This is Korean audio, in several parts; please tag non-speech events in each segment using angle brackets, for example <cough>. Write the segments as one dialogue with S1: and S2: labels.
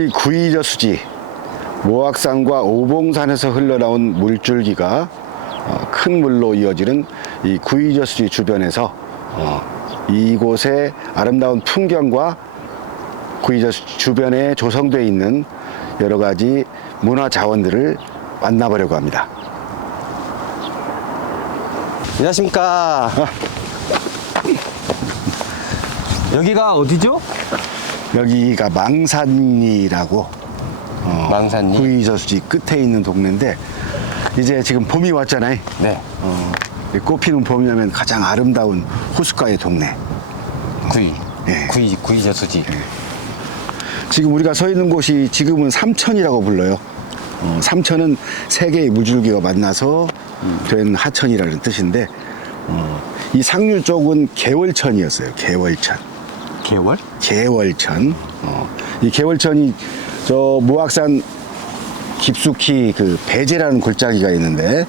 S1: 여기 구이저 수지 모악산과 오봉산에서 흘러나온 물줄기가 어, 큰 물로 이어지는 이 구이저 수지 주변에서 어, 이곳의 아름다운 풍경과 구이저수지 주변에 조성되어 있는 여러 가지 문화 자원들을 만나보려고 합니다.
S2: 안녕하십니까. <laughs> 여기가 어디죠?
S1: 여기가 망산이라고 어,
S2: 망산리?
S1: 구이저수지 끝에 있는 동네인데 이제 지금 봄이 왔잖아요.
S2: 네.
S1: 어, 이 꽃피는 봄이면 가장 아름다운 호숫가의 동네.
S2: 구이.
S1: 예.
S2: 구이, 구이 저수지.
S1: 지금 우리가 서 있는 곳이 지금은 삼천이라고 불러요. 어, 삼천은 세 개의 물줄기가 만나서 된 하천이라는 뜻인데 어, 이 상류 쪽은 개월천이었어요. 개월천.
S2: 개월?
S1: 개월천. 어, 이 개월천이 저 무악산 깊숙이 그 배제라는 골짜기가 있는데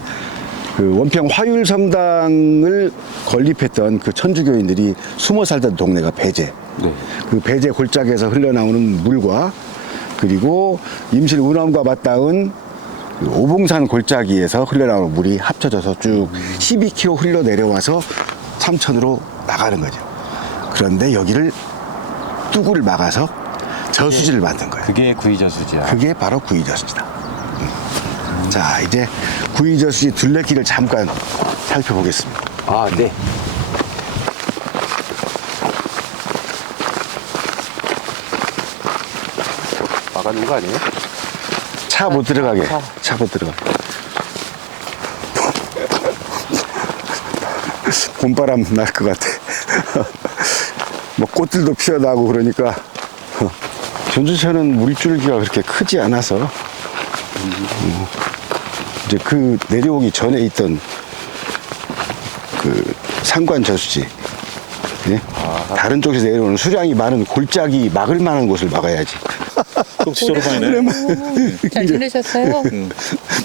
S1: 그 원평 화율 성당을 건립했던 그 천주교인들이 숨어 살던 동네가 배제.
S2: 네.
S1: 그 배제 골짜기에서 흘러나오는 물과 그리고 임실 운암과 맞닿은 그 오봉산 골짜기에서 흘러나오는 물이 합쳐져서 쭉 12km 흘러 내려와서 삼천으로 나가는 거죠. 그런데 여기를 뚜구를 막아서 저수지를 만든 거예요.
S2: 그게 구이 저수지야.
S1: 그게 바로 구이저수지다. 음. 자, 이제 구이저수지 둘레길을 잠깐 살펴보겠습니다.
S2: 아, 네. 막아놓은 거 아니에요?
S1: 차 못 들어가게.
S2: 차.
S1: 차 못 들어가. 봄바람 날 것 같아. 뭐 꽃들도 피어나고 그러니까 전주천은 물줄기가 그렇게 크지 않아서 음, 이제 그 내려오기 전에 있던 그 상관 저수지 예? 다른 쪽에서 내려오는 수량이 많은 골짜기 막을 만한 곳을 막아야지. <laughs>
S3: 꼭지적으로 가네.
S4: 잘 지내셨어요?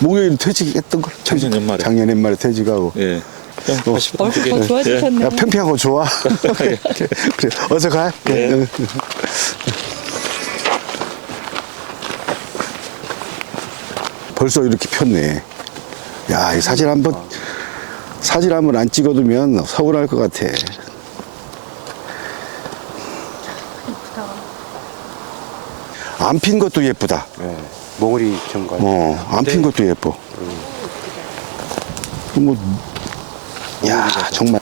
S1: 목요일 퇴직했던 걸
S3: 작년 연말에.
S1: 작년 연말에 퇴직하고
S3: 예. 그냥
S1: 어.
S3: 다시
S4: 얼굴 더
S1: 야,
S4: 좋아지셨네요.
S1: 평평하고 좋아 <laughs> 그래 어서 가
S3: 네.
S1: 응. 벌써 이렇게 폈네 야 이 사진 한 번 사진 한 번 안 찍어두면 서운할 것 같아 안 핀 것도 예쁘다
S2: 네. 몽우리 정관.
S1: 어, 안 핀 것도 예뻐. 뭐, 야, 정말.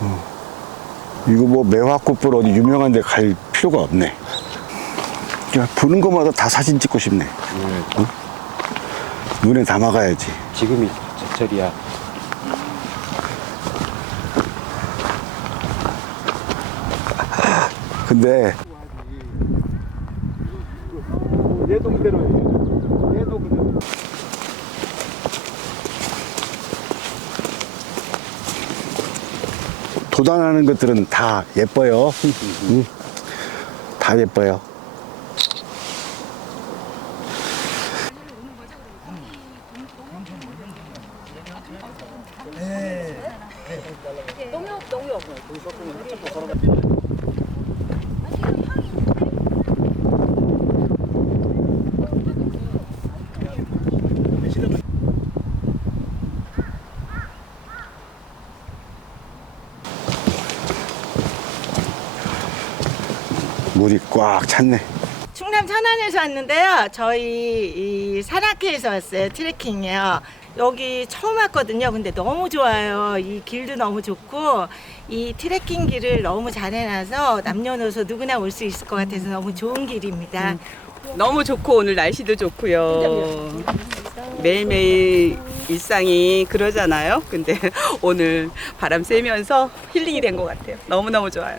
S1: 어. 이거 뭐 매화꽃볼 어디 유명한 데 갈 필요가 없네. 그냥 보는 것마다 다 사진 찍고 싶네. 어? 눈에 담아가야지.
S2: 지금이 제철이야.
S1: 근데 도단하는 것들은 다 예뻐요. 응. <laughs> 다 예뻐요. 물이 꽉 찼네.
S5: 충남 천안에서 왔는데요. 저희 이 산악회에서 왔어요. 트레킹이요. 여기 처음 왔거든요. 근데 너무 좋아요. 이 길도 너무 좋고 이 트레킹 길을 너무 잘 해놔서 남녀노소 누구나 올 수 있을 것 같아서 너무 좋은 길입니다.
S6: 너무 좋고 오늘 날씨도 좋고요. 매일매일 일상이 그러잖아요. 근데 <laughs> 오늘 바람 쐬면서 힐링이 된 것 같아요. 너무너무 좋아요.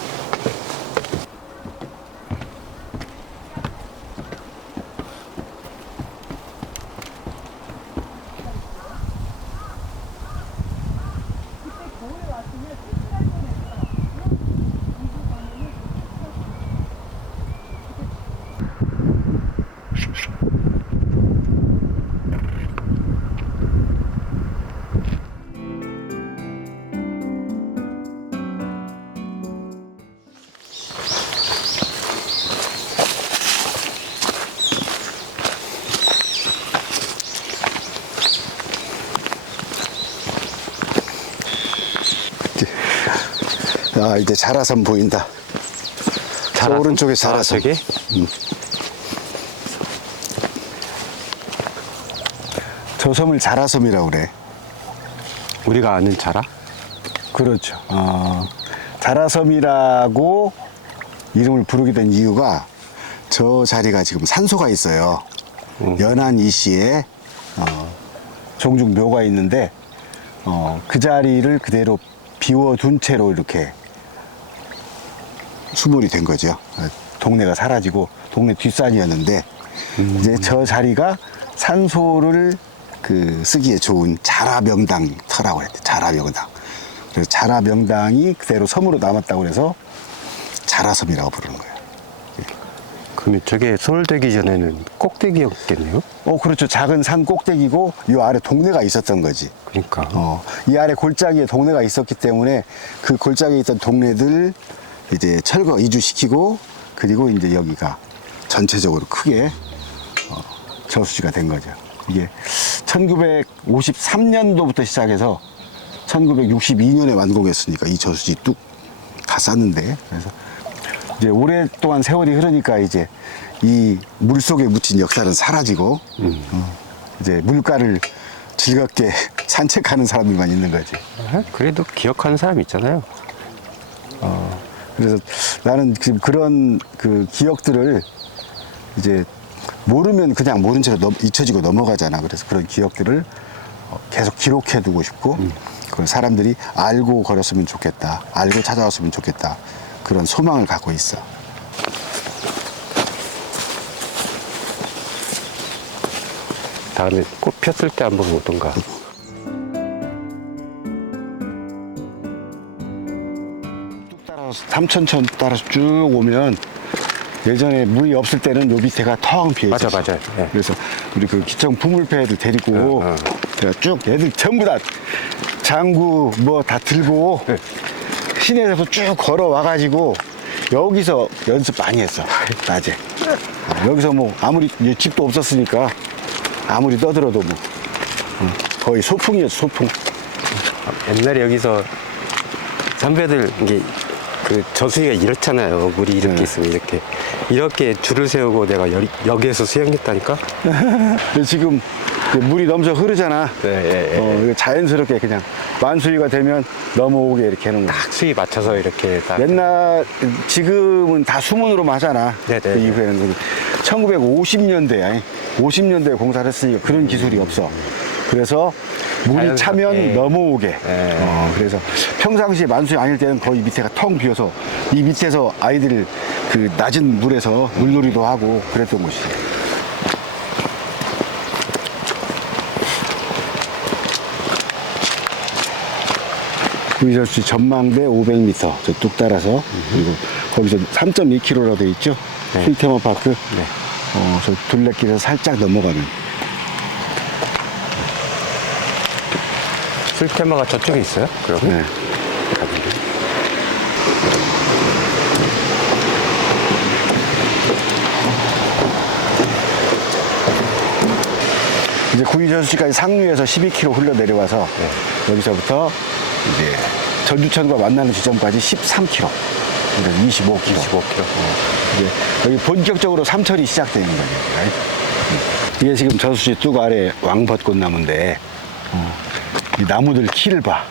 S1: 아, 이제 자라섬 보인다. 저
S2: 자라섬?
S1: 오른쪽에
S2: 아,
S1: 자라섬.
S2: 저게?
S1: 저 섬을 자라섬이라고 그래.
S2: 우리가 아는 자라?
S1: 그렇죠. 어, 자라섬이라고 이름을 부르게 된 이유가 저 자리가 지금 산소가 있어요. 연안 이시에 어, 종중 묘가 있는데 어, 그 자리를 그대로 비워둔 채로 이렇게 수몰이 된 거죠. 어, 동네가 사라지고 동네 뒷산이었는데 이제 저 자리가 산소를 그 쓰기에 좋은 자라명당 터라고 했대. 자라명당. 그래서 자라명당이 그대로 섬으로 남았다고 그래서 자라섬이라고 부르는 거예요.
S2: 그러면 저게 서울되기 전에는 꼭대기였겠네요?
S1: 어, 그렇죠. 작은 산 꼭대기고 이 아래 동네가 있었던 거지.
S2: 그러니까.
S1: 어, 이 아래 골짜기에 동네가 있었기 때문에 그 골짜기에 있던 동네들 이제 철거 이주시키고 그리고 이제 여기가 전체적으로 크게 어, 저수지가 된 거죠. 이게 1953년도부터 시작해서 1962년에 완공했으니까 이 저수지 뚝 다 쌌는데 그래서 이제 오랫동안 세월이 흐르니까 이제 이 물 속에 묻힌 역사는 사라지고 어, 이제 물가를 즐겁게 <laughs> 산책하는 사람들만 있는 거지.
S2: 아, 그래도 기억하는 사람 있잖아요.
S1: 그래서 나는 지금 그런 그 기억들을 이제 모르면 그냥 모른 채로 넘- 잊혀지고 넘어가잖아. 그래서 그런 기억들을 어, 계속 기록해 두고 싶고 그 사람들이 알고 걸었으면 좋겠다. 알고 찾아왔으면 좋겠다. 그런 소망을 갖고 있어.
S2: 다음에 꽃 폈을 때 한번 오던가.
S1: 따라서 삼천천 따라서 쭉 오면 예전에 물이 없을 때는 요 밑에가 텅 비어
S2: 맞아,
S1: 있었어.
S2: 맞아요. 예.
S1: 그래서 우리 그 기청 부물패 애들 데리고
S2: 어, 어.
S1: 제가 쭉 애들 전부 다 장구 뭐 다 들고
S2: 예.
S1: 시내에서 쭉 걸어 와 가지고 여기서 연습 많이 했어 낮에 어, 여기서 뭐 아무리 이제 집도 없었으니까 아무리 떠들어도 뭐 어, 거의 소풍이었어 소풍
S2: 옛날에 여기서 선배들 이게 그 저수지가 이렇잖아요. 물이 이렇게
S1: 네.
S2: 있으면 이렇게 이렇게 줄을 세우고 내가 여, 여기에서 수영했다니까. <laughs>
S1: 지금 그 물이 넘쳐 흐르잖아
S2: 네, 예, 예.
S1: 어, 이거 자연스럽게 그냥 만수위가 되면 넘어오게 이렇게 해놓은 거야
S2: 딱 수위 맞춰서 이렇게 딱.
S1: 옛날 지금은 다 수문으로만 하잖아.
S2: 네 네.
S1: 그 이후에는 1950년대, 50년대에 공사를 했으니까 그런 기술이 없어. 그래서 물이
S2: 자연스럽게.
S1: 차면 넘어오게.
S2: 네.
S1: 어, 그래서 평상시에 만수이 아닐 때는 거의 밑에가 텅 비어서 이 밑에서 아이들 그 낮은 물에서 물놀이도 하고 그랬던 곳이. 구이절수 전망대 500m 저 뚝 따라서 그리고 거기서 3.2km라고 돼 있죠.
S2: 네.
S1: 힐테마 파크.
S2: 네.
S1: 어, 저 둘레길에서 살짝 넘어가는.
S2: 술테마가 저쪽에 있어요? 그러면?
S1: 네. 이제 구이절수까지 상류에서 12km 흘러 내려와서 여기서부터 이제 전주천과 만나는 지점까지 13km. 그러니까 25km.
S2: 25km.
S1: 이제 여기 본격적으로 삼철이 시작되는 거예요. 이게 지금 저수지 뚝 아래 왕벚꽃 나무인데 어, 이 나무들 키를 봐.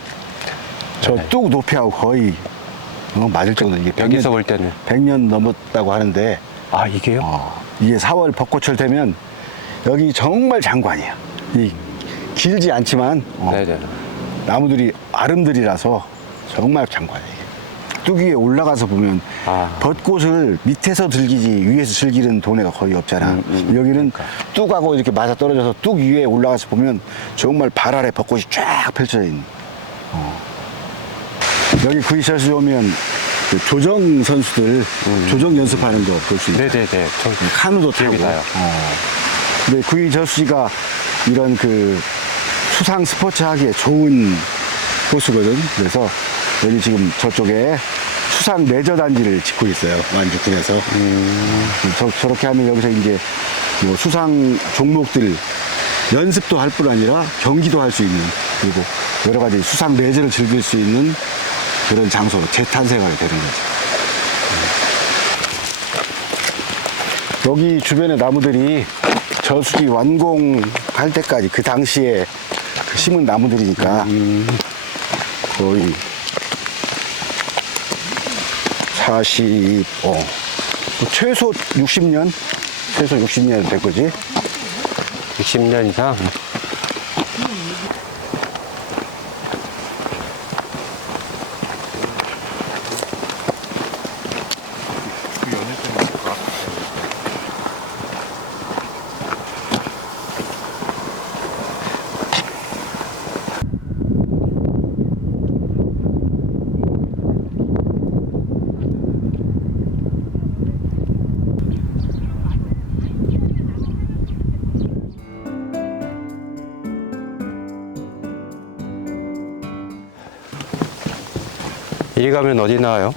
S1: 저 뚝 높이하고 거의 어, 맞을 정도 이게
S2: 여기서 볼 때는.
S1: 100년 넘었다고 하는데
S2: 아, 이게요?
S1: 어, 이게 4월 벚꽃철 되면 여기 정말 장관이야. 이 길지 않지만 어,
S2: 네네.
S1: 나무들이 아름드리라서 정말 장관이에요. 이게. 뚝 위에 올라가서 보면
S2: 아.
S1: 벚꽃을 밑에서 즐기지 위에서 즐기는 동네가 거의 없잖아.
S2: 음,
S1: 여기는 뚝하고 이렇게 맞아 떨어져서 뚝 위에 올라가서 보면 정말 발 아래 벚꽃이 쫙 펼쳐져 있는. 어. 여기 구이셔서 오면 그 조정 선수들 조정 연습하는 거 볼 수 있어.
S2: 음. 네네네. 저
S1: 카누도 타고.
S2: 나요.
S1: 어. 근데 구이 저수지가 이런 그 수상 스포츠 하기에 좋은 코스거든. 그래서 여기 지금 저쪽에 수상 레저 단지를 짓고 있어요. 완주군에서. 저, 저렇게 하면 여기서 이제 뭐 수상 종목들 연습도 할 뿐 아니라 경기도 할 수 있는 그리고 여러 가지 수상 레저를 즐길 수 있는 그런 장소로 재탄생하게 되는 거죠. 음. 여기 주변의 나무들이 저수지 완공할 때까지 그 당시에 그 심은 나무들이니까 거의 40, 어, 뭐 최소 60년? 최소 60년 될 거지?
S2: 60년 이상. 이리 가면 어디 나와요?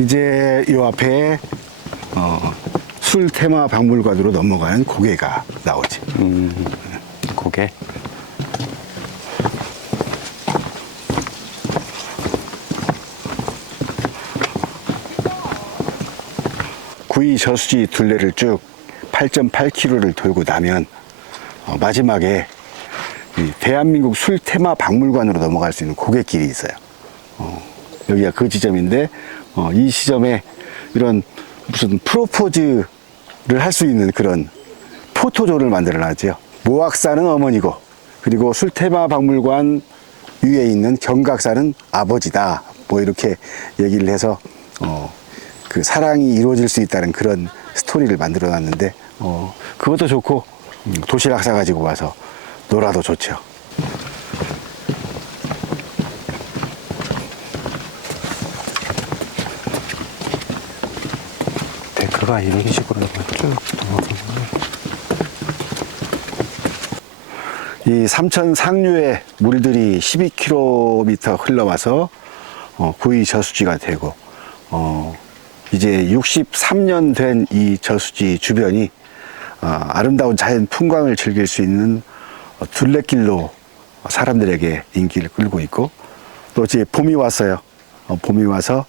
S1: 이제 이 앞에 어, 술 테마 박물관으로 넘어가는 고개가 나오지.
S2: 고개.
S1: 구이 저수지 둘레를 쭉 8.8km를 돌고 나면 어, 마지막에 이 대한민국 술 테마 박물관으로 넘어갈 수 있는 고갯길이 있어요. 어, 여기가 그 지점인데 어, 이 시점에 이런 무슨 프로포즈를 할 수 있는 그런 포토존을 만들어 놨죠. 모악산은 어머니고 그리고 술테마 박물관 위에 있는 경각산은 아버지다. 뭐 이렇게 얘기를 해서 어, 그 사랑이 이루어질 수 있다는 그런 스토리를 만들어 놨는데 어, 그것도 좋고 음, 도시락 싸가지고 와서 놀아도 좋죠.
S2: 데크가 이런 식으로 쭉
S1: 이 삼천 상류의 물들이 12km 흘러와서 어, 구이 저수지가 되고 어, 이제 63년 된 이 저수지 주변이 어, 아름다운 자연 풍광을 즐길 수 있는 어, 둘레길로 사람들에게 인기를 끌고 있고 또 이제 봄이 왔어요. 어, 봄이 와서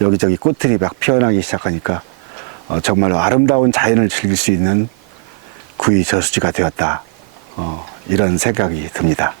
S1: 여기저기 꽃들이 막 피어나기 시작하니까 어, 정말로 아름다운 자연을 즐길 수 있는 구이 저수지가 되었다. 어, 이런 생각이 듭니다.